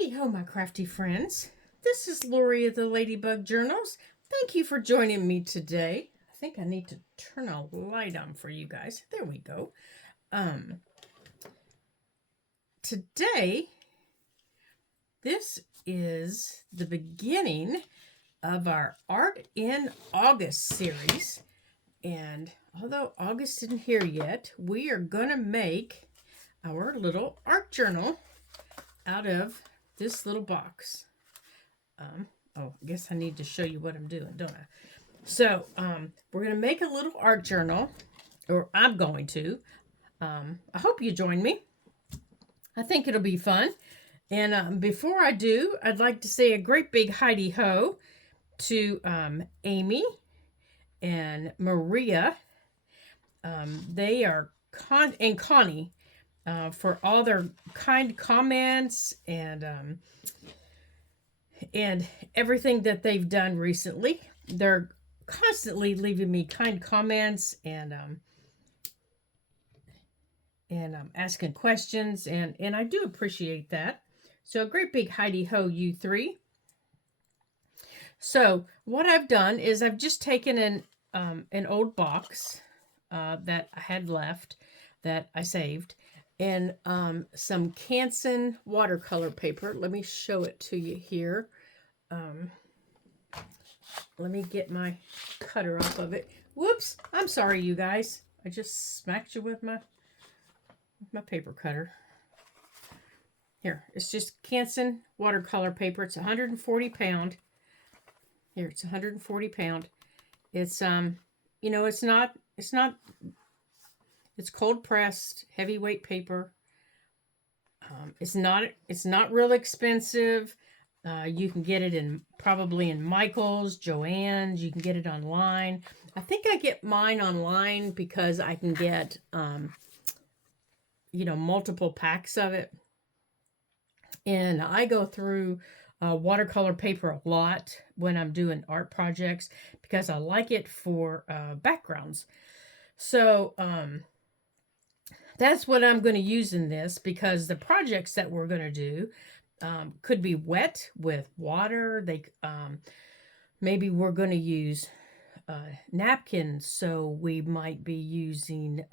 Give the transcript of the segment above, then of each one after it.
Heidi ho, my crafty friends. This is Lori of the Ladybug Journals. Thank you for joining me today. I think I need to turn a light on for you guys. There we go. Today, this is the beginning of our Art in August series. And although August isn't here yet, we are going to make our little art journal out of this little box. I guess I need to show you what I'm doing, don't I? So, we're going to make a little art journal, or I'm going to. I hope you join me. I think it'll be fun. And before I do, I'd like to say a great big Heidi ho to Amy and Maria. They are and Connie for all their kind comments and everything that they've done recently. They're constantly leaving me kind comments and asking questions, and I do appreciate that. So a great big Heidi ho, you three. So what I've done is I've just taken an old box that I had left that I saved, and some Canson watercolor paper. Let me show it to you here. Let me get my cutter off of it. Whoops! I'm sorry, you guys. I just smacked you with my paper cutter. Here, it's just Canson watercolor paper. It's 140 pound. Here, it's 140 pound. It's it's cold pressed, heavyweight paper. It's not real expensive. You can get it probably in Michael's, Joann's. You can get it online. I think I get mine online because I can get multiple packs of it. And I go through watercolor paper a lot when I'm doing art projects because I like it for backgrounds. So that's what I'm going to use in this, because the projects that we're going to do could be wet with water. Maybe we're going to use napkins, so we might be using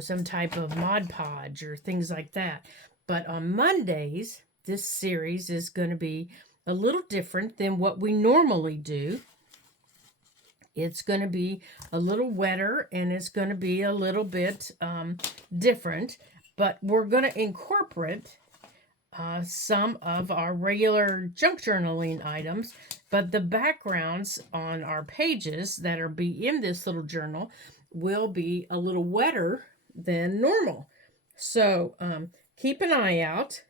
some type of Mod Podge or things like that. But on Mondays, this series is going to be a little different than what we normally do. It's going to be a little wetter, and it's going to be a little bit different. But we're going to incorporate some of our regular junk journaling items. But the backgrounds on our pages that are be in this little journal will be a little wetter than normal. So keep an eye out.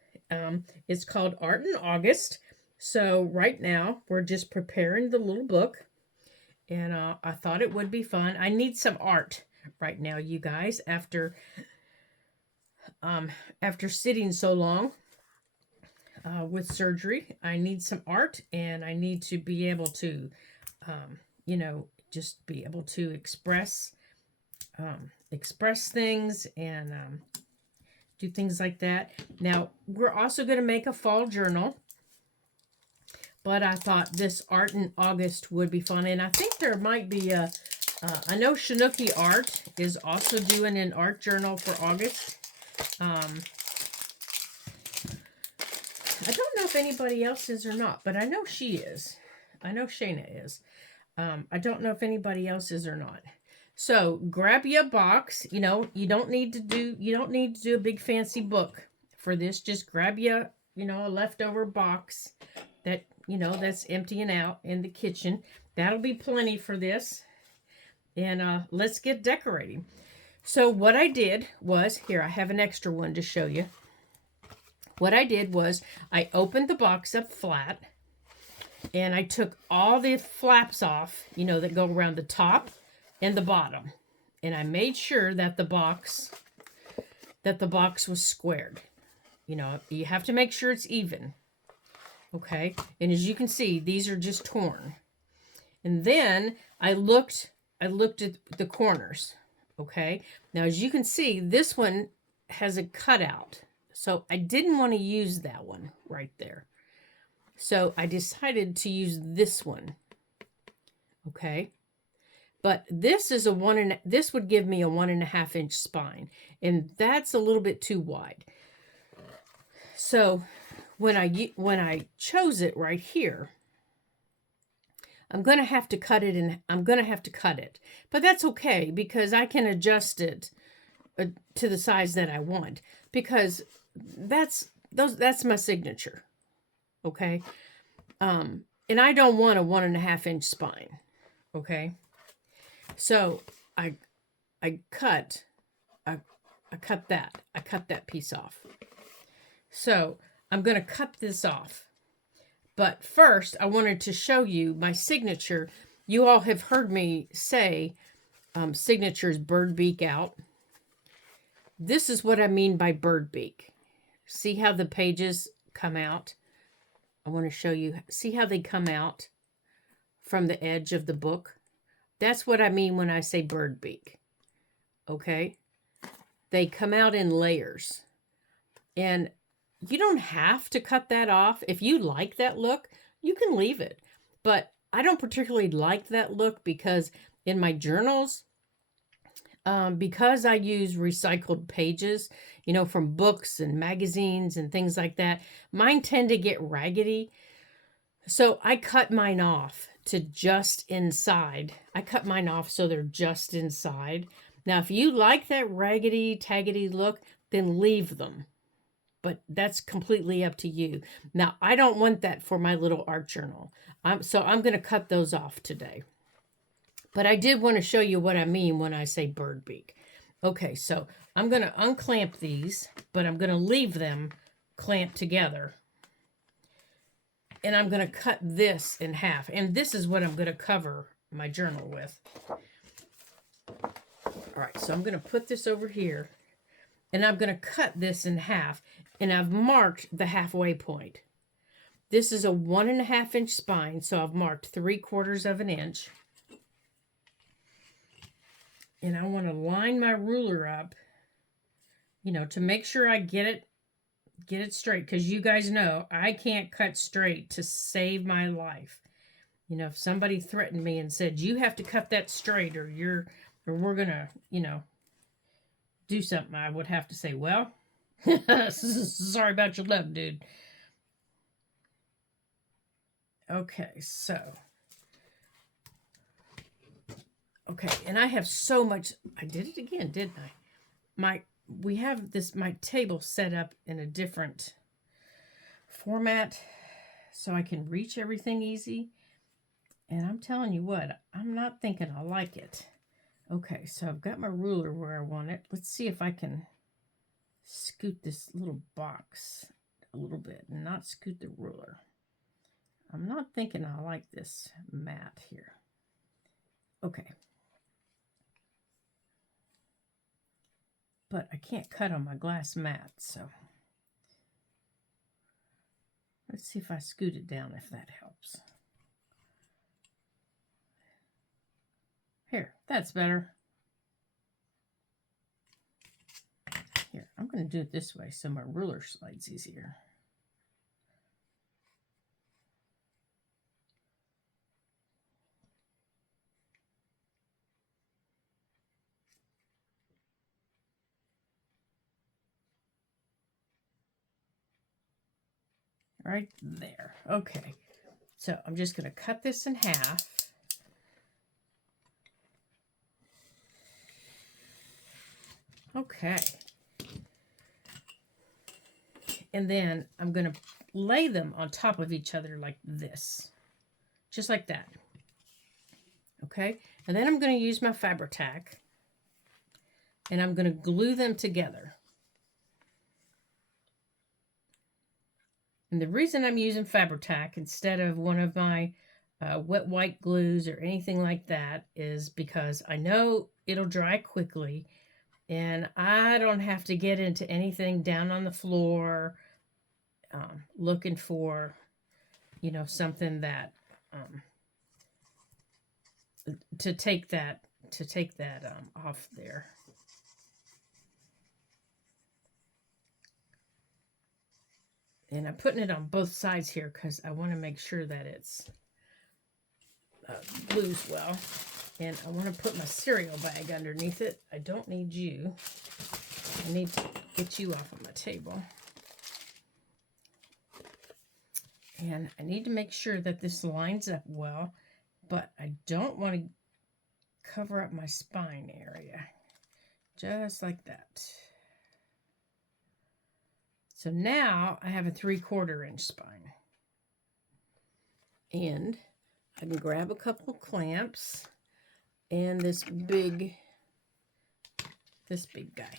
It's called Art in August. So right now we're just preparing the little book, and I thought it would be fun. I need some art right now, you guys, after sitting so long with surgery. I need some art, and I need to be able to just be able to express things and do things like that. Now, we're also going to make a fall journal, but I thought this Art in August would be fun. And I think there might be I know Shinooki Art is also doing an art journal for August. I don't know if anybody else is or not, but I know she is. I know Shayna is. I don't know if anybody else is or not. So grab you a box. You don't need to do a big fancy book for this. Just grab you a leftover box that's emptying out in the kitchen. That'll be plenty for this. And let's get decorating. So what I did was, here, I have an extra one to show you. What I did was I opened the box up flat, and I took all the flaps off, that go around the top and the bottom. And I made sure that the box was squared. You have to make sure it's even. Okay? And as you can see, these are just torn. And then I looked at the corners. Okay? Now, as you can see, this one has a cutout. So I didn't want to use that one right there. So I decided to use this one. Okay. But this is this would give me a 1.5 inch spine. And that's a little bit too wide. So when I chose it right here, I'm going to have to cut it, and I'm going to have to cut it. But that's okay, because I can adjust it to the size that I want, because that's my signature. Okay. And I don't want a 1.5 inch spine. Okay. So I cut that piece off. So I'm going to cut this off. But first, I wanted to show you my signature. You all have heard me say signatures bird beak out. This is what I mean by bird beak. See how the pages come out? I want to show you. See how they come out from the edge of the book? That's what I mean when I say bird beak. Okay? They come out in layers. And you don't have to cut that off. If you like that look, you can leave it. But I don't particularly like that look, because in my journals, because I use recycled pages, from books and magazines and things like that, mine tend to get raggedy. So I cut mine off to just inside. I cut mine off so they're just inside. Now, if you like that raggedy, taggedy look, then leave them. But that's completely up to you. Now, I don't want that for my little art journal. So I'm going to cut those off today. But I did want to show you what I mean when I say bird beak. Okay, so I'm going to unclamp these, but I'm going to leave them clamped together. And I'm going to cut this in half. And this is what I'm going to cover my journal with. All right, so I'm going to put this over here. And I'm going to cut this in half. And I've marked the halfway point. This is a 1.5 inch spine, so I've marked 3/4 of an inch. And I want to line my ruler up, to make sure I get it straight. Because you guys know I can't cut straight to save my life. If somebody threatened me and said, you have to cut that straight or we're going to, do something, I would have to say, well, sorry about your luck, dude. Okay, so. Okay, and I have so much. I did it again, didn't I? We have my table set up in a different format so I can reach everything easy. And I'm telling you what, I'm not thinking I like it. Okay, so I've got my ruler where I want it. Let's see if I can scoot this little box a little bit and not scoot the ruler. I'm not thinking I like this mat here. Okay. But I can't cut on my glass mat, so let's see if I scoot it down, if that helps. Here, that's better. Here, I'm going to do it this way so my ruler slides easier. Right there. Okay, so I'm just going to cut this in half. Okay. And then I'm going to lay them on top of each other like this. Just like that. Okay. And then I'm going to use my Fabri-Tac. And I'm going to glue them together. And the reason I'm using Fabri-Tac instead of one of my wet white glues or anything like that is because I know it'll dry quickly. And I don't have to get into anything down on the floor looking for, something that to take that off there. And I'm putting it on both sides here because I want to make sure that it's glues well. And I want to put my cereal bag underneath it. I don't need you. I need to get you off of my table. And I need to make sure that this lines up well, but I don't want to cover up my spine area. Just like that. So now I have a 3/4 inch spine. And I can grab a couple clamps and this big guy.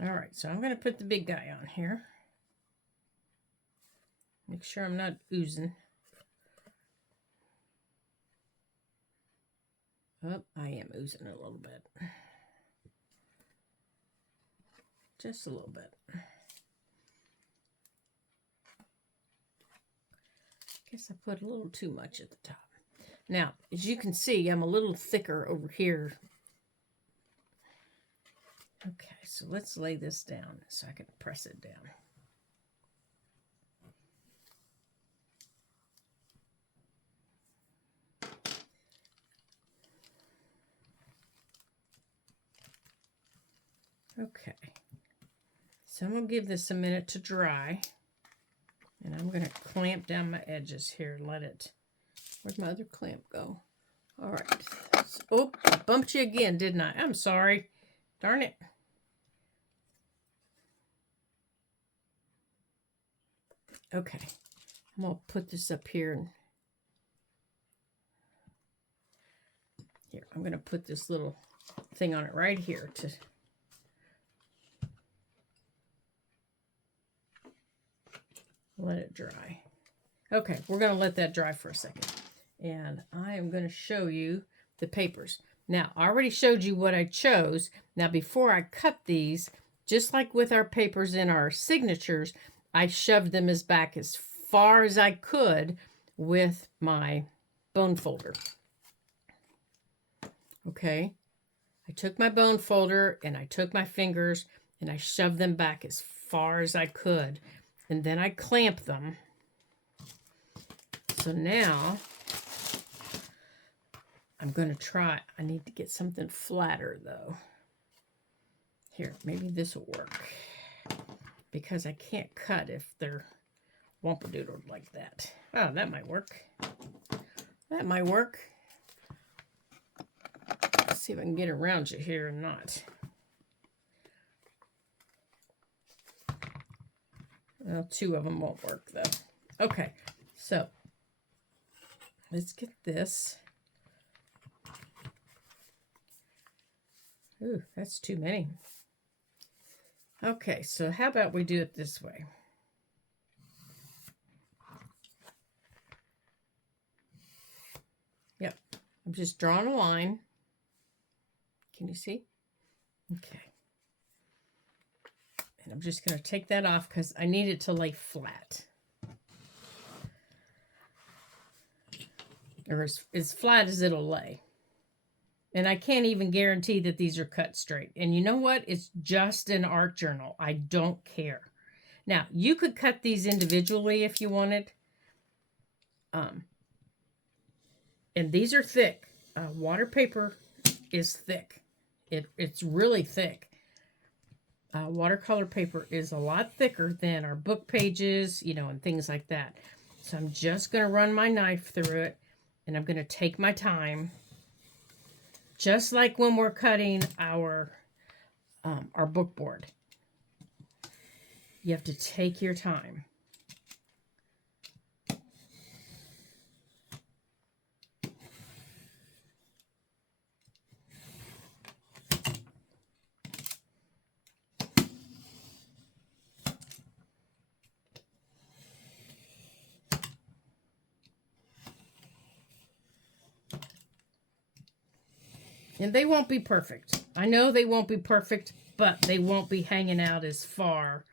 All right, so I'm going to put the big guy on here. Make sure I'm not oozing. Oh, I am oozing a little bit. Just a little bit. Guess I put a little too much at the top. Now, as you can see, I'm a little thicker over here. Okay, so let's lay this down so I can press it down. Okay, so I'm going to give this a minute to dry. And I'm going to clamp down my edges here and let it... Where'd my other clamp go? All right. So, oh, I bumped you again, didn't I? I'm sorry. Darn it. Okay. I'm going to put this up here. And here, I'm going to put this little thing on it right here to... let it dry. Okay, we're going to let that dry for a second. And I am going to show you the papers. Now, I already showed you what I chose. Now, before I cut these, just like with our papers in our signatures, I shoved them back as far as I could with my bone folder. Okay, I took my bone folder and I took my fingers and I shoved them back as far as I could. And then I clamp them. So now I'm going to try. I need to get something flatter though. Here, maybe this will work. Because I can't cut if they're whompadoodled like that. Oh, that might work. That might work. Let's see if I can get around you here or not. Well, 2 of them won't work though. Okay, so let's get this. Ooh, that's too many. Okay, so how about we do it this way? Yep, I'm just drawing a line. Can you see? Okay. And I'm just going to take that off because I need it to lay flat. Or as flat as it'll lay. And I can't even guarantee that these are cut straight. And you know what? It's just an art journal. I don't care. Now, you could cut these individually if you wanted. And these are thick. Water paper is thick. It's really thick. Watercolor paper is a lot thicker than our book pages, you know, and things like that. So I'm just going to run my knife through it, and I'm going to take my time, just like when we're cutting our book board. You have to take your time. And they won't be perfect. I know they won't be perfect, but they won't be hanging out as far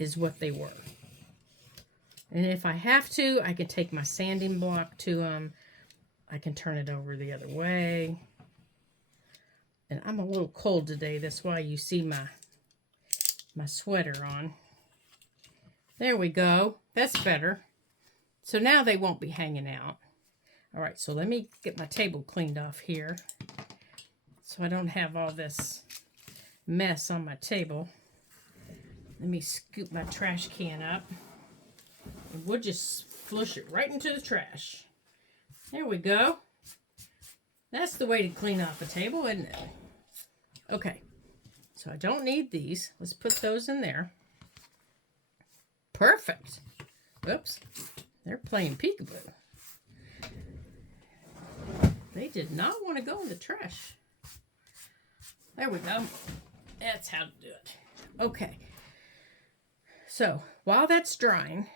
as what they were. And if I have to, I can take my sanding block to them. I can turn it over the other way. And I'm a little cold today. That's why you see my sweater on. There we go. That's better. So now they won't be hanging out. All right, so let me get my table cleaned off here so I don't have all this mess on my table. Let me scoop my trash can up. And we'll just flush it right into the trash. There we go. That's the way to clean off a table, isn't it? Okay, so I don't need these. Let's put those in there. Perfect. Oops, they're playing peekaboo. They did not want to go in the trash. There we go. That's how to do it. Okay. So while that's drying,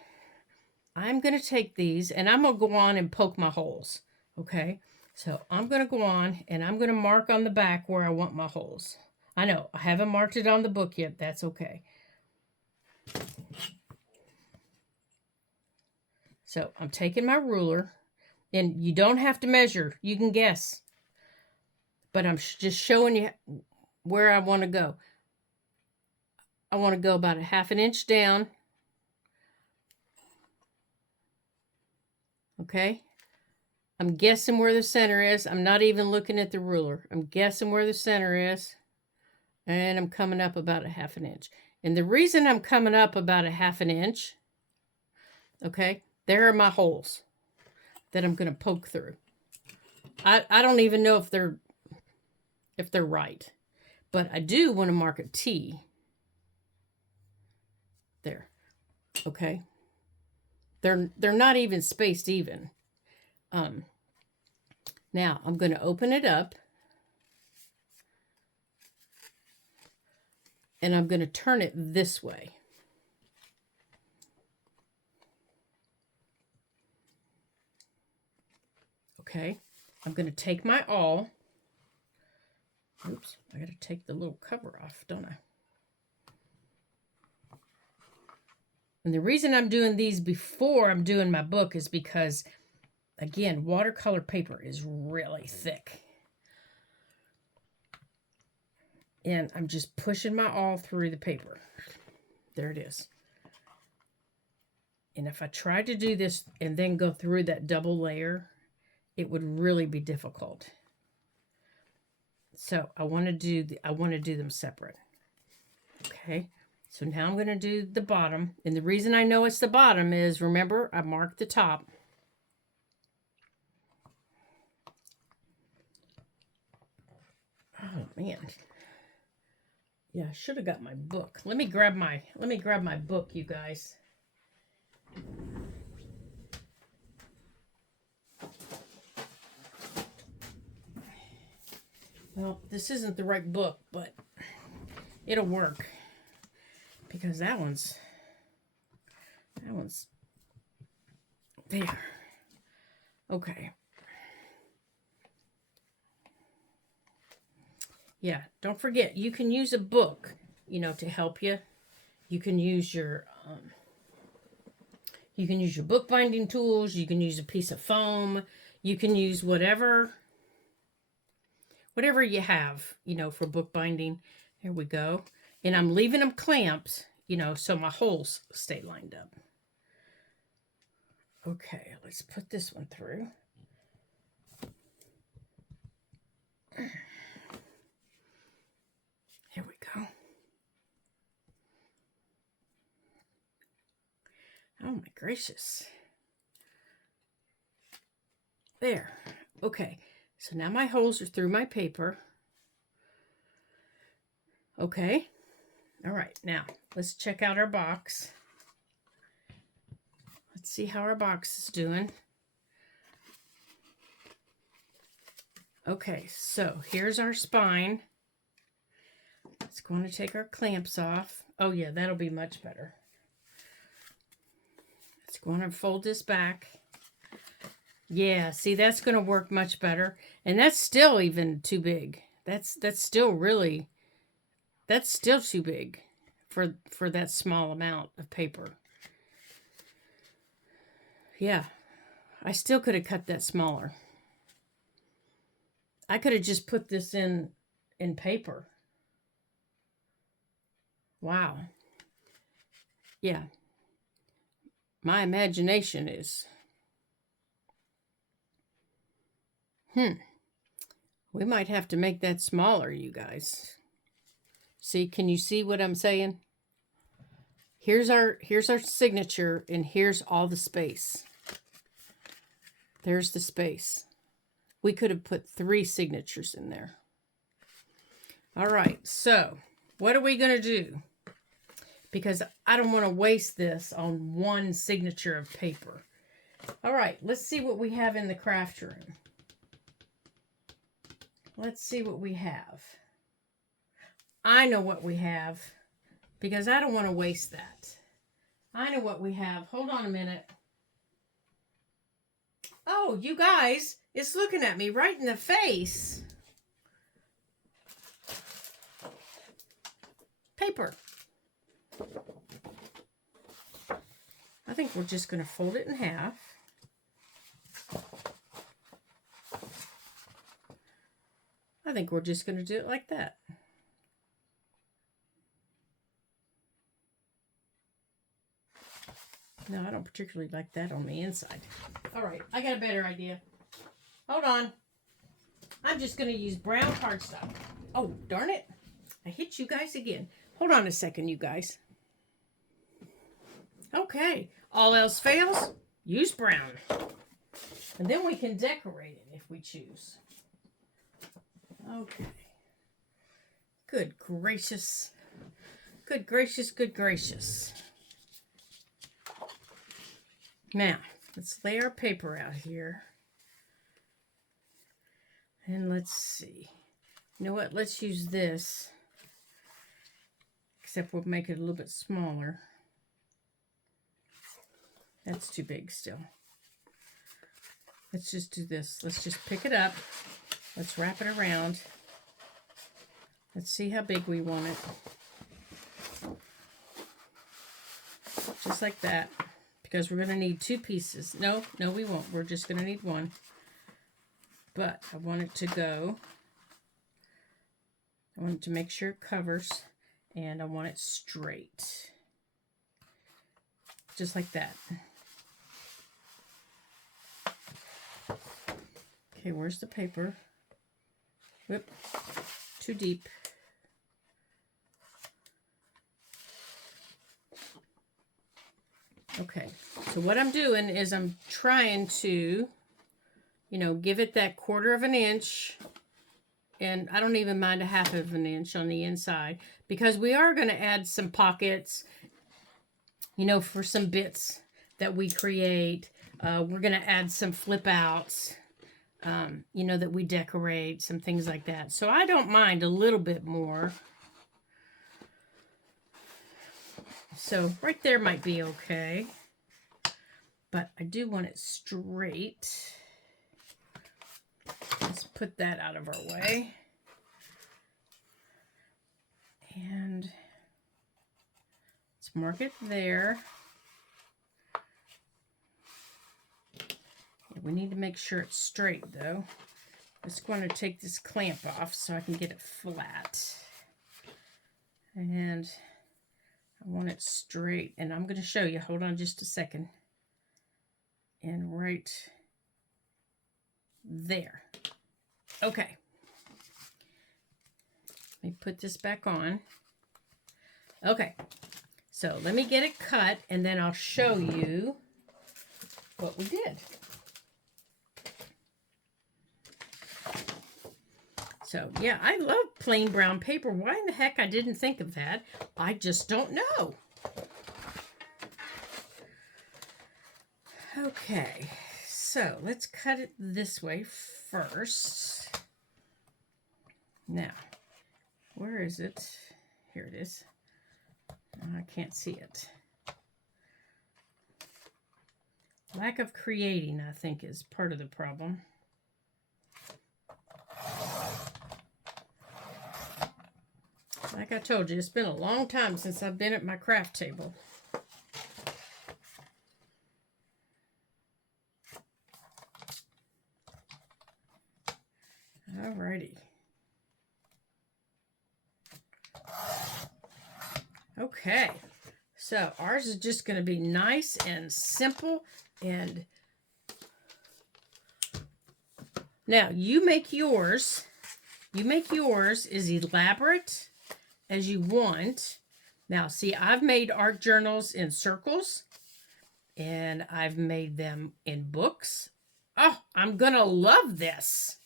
I'm going to take these and I'm going to go on and poke my holes. Okay. So I'm going to go on and I'm going to mark on the back where I want my holes. I know I haven't marked it on the book yet. That's okay. So I'm taking my ruler, and you don't have to measure. You can guess. But I'm just showing you where I want to go. I want to go about a ½ inch down. Okay. I'm guessing where the center is. I'm not even looking at the ruler. I'm guessing where the center is. And I'm coming up about a ½ inch. And the reason I'm coming up about a ½ inch, okay, there are my holes that I'm going to poke through. I don't even know if they're right. But I do want to mark a T. There. Okay. They're not even spaced even. Now I'm going to open it up. And I'm going to turn it this way. Okay. I'm going to take my awl. Oops, I got to take the little cover off, don't I? And the reason I'm doing these before I'm doing my book is because, again, watercolor paper is really thick. And I'm just pushing my awl through the paper. There it is. And if I tried to do this and then go through that double layer, it would really be difficult. So I want to do them separate. Okay. So now I'm going to do the bottom. And the reason I know it's the bottom is, remember, I marked the top. Oh man. Yeah, I should have got my book. Let me grab my book, you guys. Well, this isn't the right book, but it'll work. Because that one's there. Okay. Yeah, don't forget, you can use a book, to help you. You can use your bookbinding tools. You can use a piece of foam. You can use whatever you have, for bookbinding. Here we go. And I'm leaving them clamped, so my holes stay lined up. Okay, let's put this one through. Here we go. Oh my gracious. There. Okay, so now my holes are through my paper. Okay. All right, now let's check out our box. Let's see how our box is doing. Okay, so here's our spine. It's going to take our clamps off. Oh yeah, that'll be much better. It's going to fold this back. Yeah, see, that's going to work much better. And that's still even too big. That's still too big for that small amount of paper. Yeah, I still could have cut that smaller. I could have just put this in in paper. Wow. Yeah. My imagination is. We might have to make that smaller, you guys. See, can you see what I'm saying? Here's our signature, and here's all the space. There's the space. We could have put 3 signatures in there. All right, so what are we going to do? Because I don't want to waste this on one signature of paper. All right, let's see what we have in the craft room. Let's see what we have. I know what we have because I don't want to waste that. I know what we have. Hold on a minute. Oh, you guys, it's looking at me right in the face. Paper. I think we're just going to fold it in half. I think we're just going to do it like that. No, I don't particularly like that on the inside. All right, I got a better idea. Hold on. I'm just going to use brown cardstock. Oh, darn it. I hit you guys again. Hold on a second, you guys. Okay, all else fails, use brown. And then we can decorate it if we choose. Okay. Good gracious. Good gracious, good gracious. Now, let's lay our paper out here. And let's see. You know what? Let's use this. Except we'll make it a little bit smaller. That's too big still. Let's just do this. Let's just pick it up. Let's wrap it around. Let's see how big we want it. Just like that. Because we're going to need 2 pieces. No, we won't. We're just going to need 1. But I want it to go. I want it to make sure it covers. And I want it straight. Just like that. Okay, where's the paper? Whoop, too deep. Okay, so what I'm doing is I'm trying to, give it that 1/4 of an inch. And I don't even mind a 1/2 of an inch on the inside. Because we are going to add some pockets, for some bits that we create. We're going to add some flip outs, that we decorate, some things like that. So I don't mind a little bit more. So right there might be okay. But I do want it straight. Let's put that out of our way. And let's mark it there. We need to make sure it's straight though. I'm just going to take this clamp off so I can get it flat. And I want it straight. And I'm going to show you. Hold on just a second. And right there. Okay. Let me put this back on. Okay. So let me get it cut and then I'll show you what we did. So, yeah, I love plain brown paper. Why in the heck I didn't think of that, I just don't know. Okay, so let's cut it this way first. Now, where is it? Here it is. I can't see it. Lack of creating, I think, is part of the problem. Like I told you, it's been a long time since I've been at my craft table. Alrighty. Okay, so ours is just going to be nice and simple. And now you make yours as elaborate as you want. Now, see, I've made art journals in circles, and I've made them in books. Oh, I'm going to love this.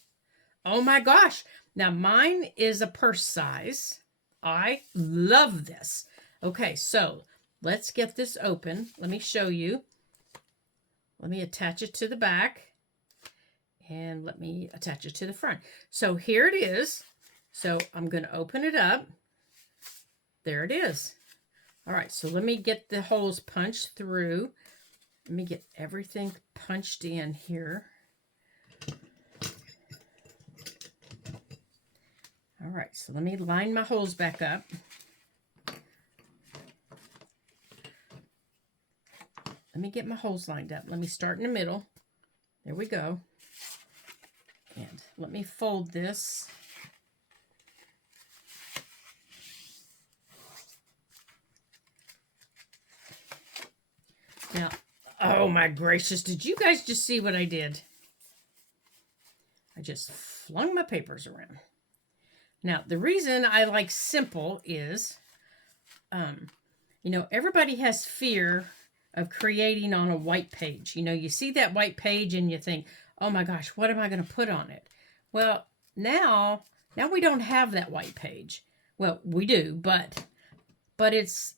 Oh my gosh. Now, mine is a purse size. I love this. Okay, so let's get this open. Let me show you. Let me attach it to the back, and let me attach it to the front. So here it is. So I'm going to open it up. There it is. All right, so let me get the holes punched through. Let me get everything punched in here. All right, so let me line my holes back up. Let me get my holes lined up. Let me start in the middle. There we go. And let me fold this. Now, oh my gracious, did you guys just see what I did? I just flung my papers around. Now, the reason I like simple is, you know, everybody has fear of creating on a white page. You know, you see that white page and you think, oh my gosh, what am I going to put on it? Well, now we don't have that white page. Well, we do, but it's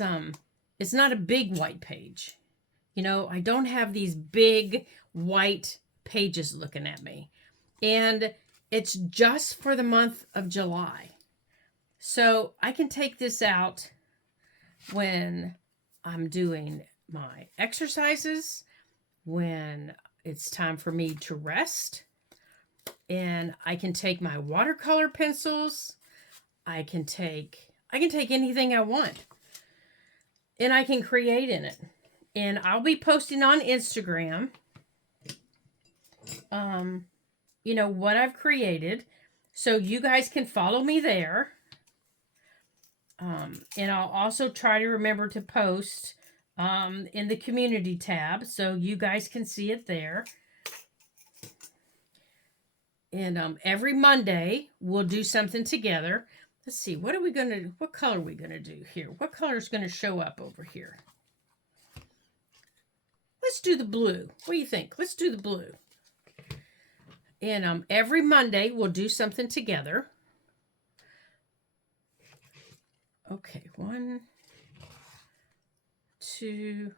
not a big white page. You know, I don't have these big white pages looking at me. And it's just for the month of July. So I can take this out when I'm doing my exercises, when it's time for me to rest. And I can take my watercolor pencils. I can take anything I want. And I can create in it. And I'll be posting on Instagram, you know, what I've created. So you guys can follow me there. And I'll also try to remember to post in the community tab so you guys can see it there. And every Monday we'll do something together. Let's see, what color are we gonna do here? What color is gonna show up over here? Let's do the blue. What do you think? Let's do the blue. And every Monday we'll do something together. Okay, 1, 2.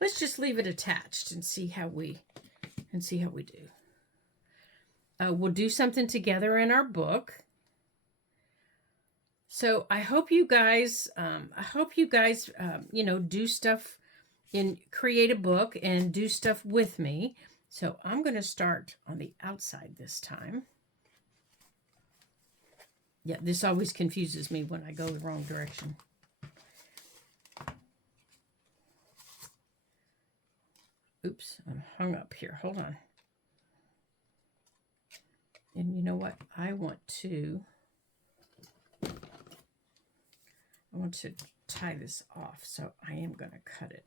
Let's just leave it attached and see how we do. We'll do something together in our book. So I hope you guys, you know, do stuff and create a book and do stuff with me. So I'm going to start on the outside this time. Yeah, this always confuses me when I go the wrong direction. Oops, I'm hung up here. Hold on. And you know what? I want to tie this off, so I am going to cut it.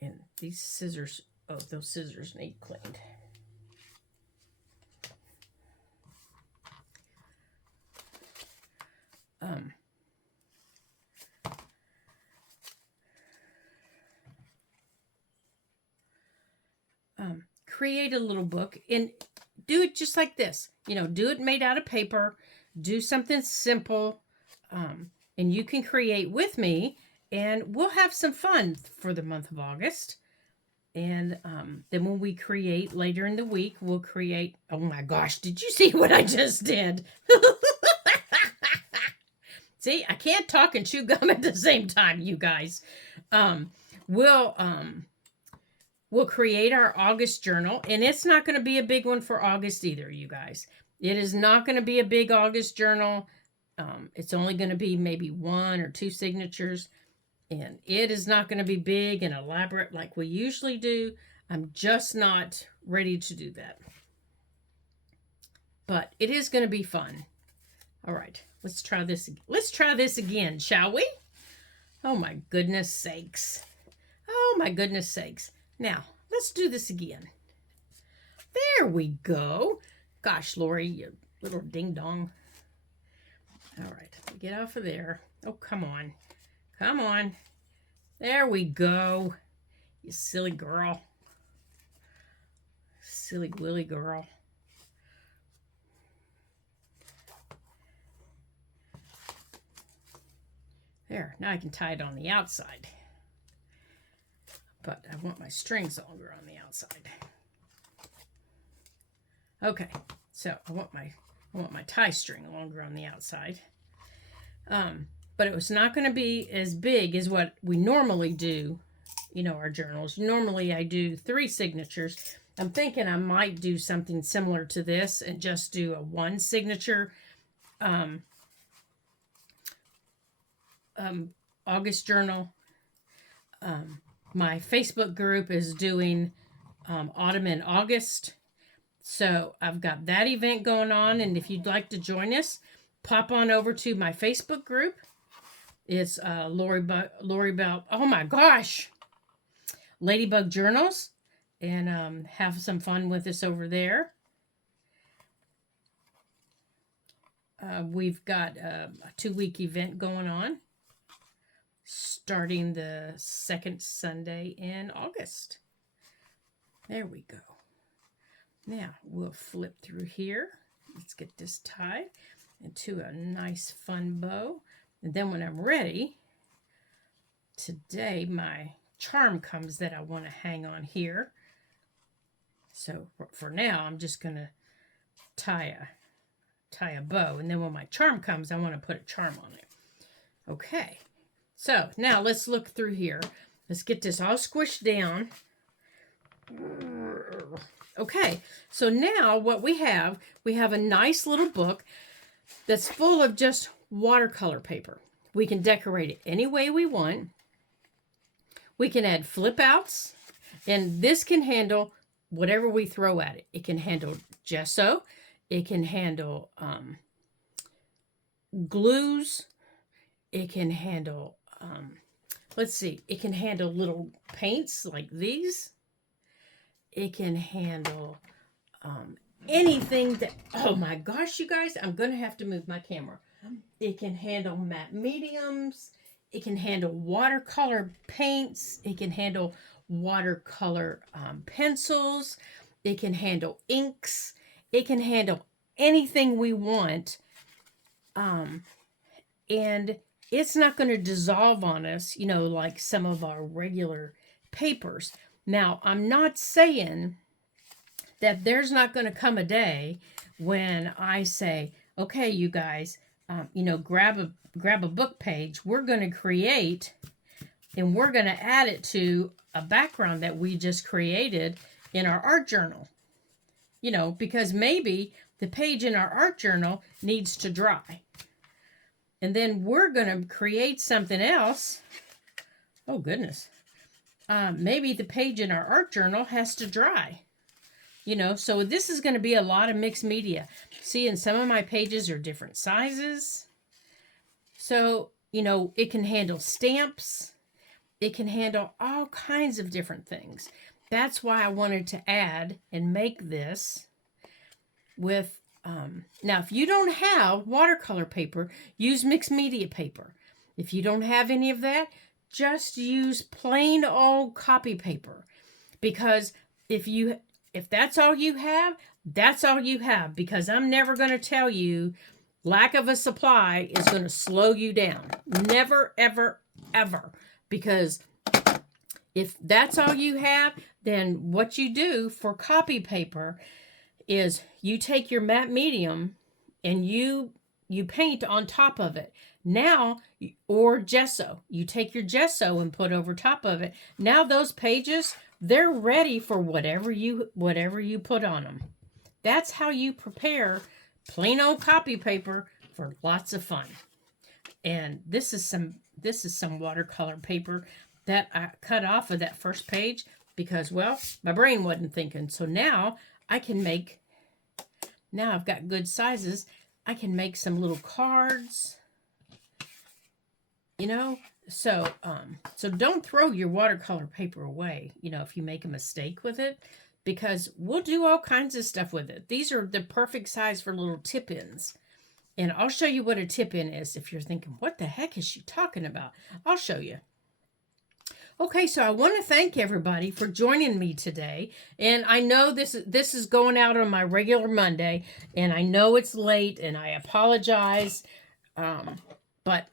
And these scissors, oh, those scissors need cleaned. Create a little book and do it just like this. You know, do it made out of paper. Do something simple. And you can create with me, and we'll have some fun for the month of August. And then when we create later in the week, we'll create, oh my gosh, did you see what I just did? See, I can't talk and chew gum at the same time, you guys. We'll create our August journal, and it's not going to be a big one for August either, you guys. It is not going to be a big August journal. It's only going to be maybe 1 or 2 signatures, and it is not going to be big and elaborate like we usually do. I'm just not ready to do that. But it is going to be fun. All right, let's try this. Let's try this again, shall we? Oh my goodness sakes. Oh my goodness sakes. Now, let's do this again. There we go. Gosh, Lori, you little ding dong. All right, get off of there. Oh, come on. Come on. There we go. You silly girl. Silly willy girl. There, now I can tie it on the outside. But I want my strings longer on the outside. Okay, so I want my tie string longer on the outside. But it was not going to be as big as what we normally do, you know, our journals. Normally I do 3 signatures. I'm thinking I might do something similar to this and just do a 1 signature August journal. My Facebook group is doing Autumn and August. So I've got that event going on. And if you'd like to join us, pop on over to my Facebook group. It's Lori Bell. Oh my gosh. Ladybug Journals. And have some fun with us over there. We've got a 2-week event going on, starting the 2nd Sunday in August. There we go. Now we'll flip through here. Let's get this tied into a nice fun bow. And then when I'm ready, today my charm comes that I want to hang on here. So for now, I'm just going to tie a bow. And then when my charm comes, I want to put a charm on it. Okay. So now let's look through here. Let's get this all squished down. Okay. So now what we have a nice little book that's full of just watercolor paper. We can decorate it any way we want. We can add flip outs, and this can handle whatever we throw at it. It can handle gesso. It can handle glues. It can handle, let's see, it can handle little paints like these. It can handle anything that, oh my gosh, you guys, I'm going to have to move my camera. It can handle matte mediums. It can handle watercolor paints. It can handle watercolor pencils. It can handle inks. It can handle anything we want. And it's not going to dissolve on us, you know, like some of our regular papers. Now, I'm not saying that there's not going to come a day when I say, okay, you guys, you know, grab a book page. We're going to create, and we're going to add it to a background that we just created in our art journal. You know, because maybe the page in our art journal needs to dry. And then we're going to create something else. Oh, goodness. Maybe the page in our art journal has to dry. You know, so this is going to be a lot of mixed media. See, and some of my pages are different sizes. So, you know, it can handle stamps. It can handle all kinds of different things. That's why I wanted to add and make this with, now if you don't have watercolor paper, use mixed media paper. If you don't have any of that, just use plain old copy paper. Because if that's all you have, that's all you have. Because I'm never going to tell you lack of a supply is going to slow you down. Never, ever, ever. Because if that's all you have, then what you do for copy paper is you take your matte medium and you paint on top of it. Now, or gesso. You take your gesso and put over top of it. Now those pages, they're ready for whatever you put on them. That's how you prepare plain old copy paper for lots of fun. And this is some watercolor paper that I cut off of that first page because, well, my brain wasn't thinking. So now I can make, now I've got good sizes. I can make some little cards. You know, So, so don't throw your watercolor paper away, you know, if you make a mistake with it, because we'll do all kinds of stuff with it. These are the perfect size for little tip-ins. And I'll show you what a tip-in is if you're thinking, what the heck is she talking about? I'll show you. Okay, so I want to thank everybody for joining me today. And I know this is going out on my regular Monday, and I know it's late, and I apologize. But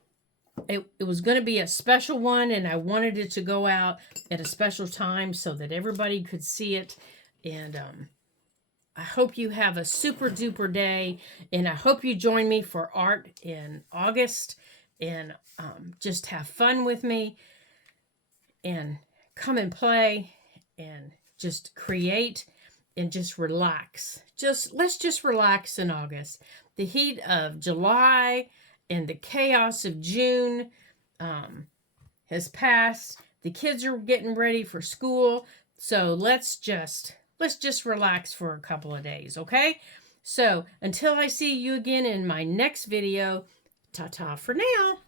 it was going to be a special one, and I wanted it to go out at a special time so that everybody could see it. And I hope you have a super duper day, and I hope you join me for art in August, and just have fun with me, and come and play, and just create, and just relax. Let's just relax in August. The heat of July and the chaos of June has passed. The kids are getting ready for school, so let's just relax for a couple of days, okay? So until I see you again in my next video, ta-ta for now.